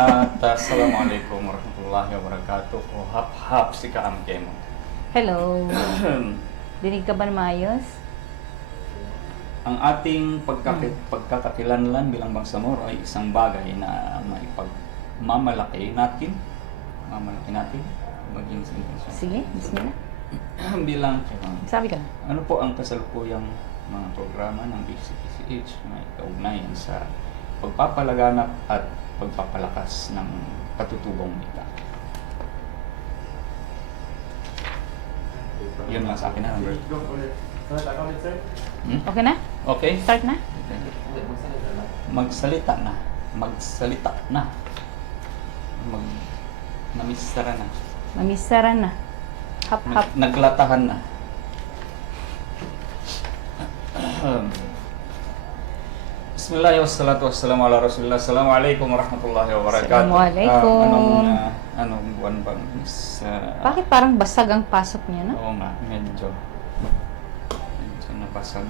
At assalamualaikum warahmatullahi wabarakatuh. O hap-hap si kaamke mo. Hello. Dinig ka ba na maayos? Ang ating pagkakakilanlan bilang Bangsamoro ay isang bagay na maipagmamalaki natin. Maging sa intensyon. Sige, bismillah. Bilang, Sabi ka na. ano po ang kasalukuyang mga programa ng BCPCH na kaugnayan sa pagpapalaganap at pagpapalakas ng katutubong wika? Yun lang sa akin na, number. Okay na? Okay? Start na? Magsalita na. Namisara na. Mamisara na. Hap-hap. Naglatahan na. Bismillah, wassalatu wassalamu ala rasulillah. Assalamualaikum warahmatullahi wabarakatuh. Assalamualaikum. Anong buwan bang sa... Bakit parang basag ang pasok niya, no? Oo nga, medyo nabasag.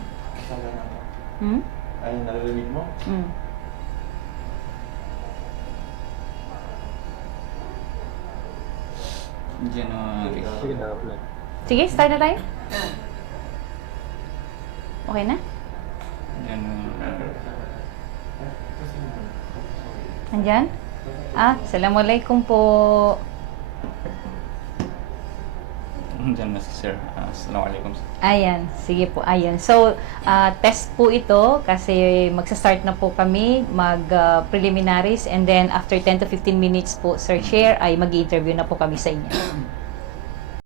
Hmm? Ay, naririnig mo? Hmm. January. Sige na, apply. Sige, start na tayo. Okay na? January. Nandyan? Assalamualaikum po. Diyan na si Sir. Assalamualaikum. Ayan, sige po, ayan. So, test po ito kasi magsa-start na po kami mag-preliminaries and then after 10 to 15 minutes po, Sir Chair, ay mag-interview na po kami sa inyo.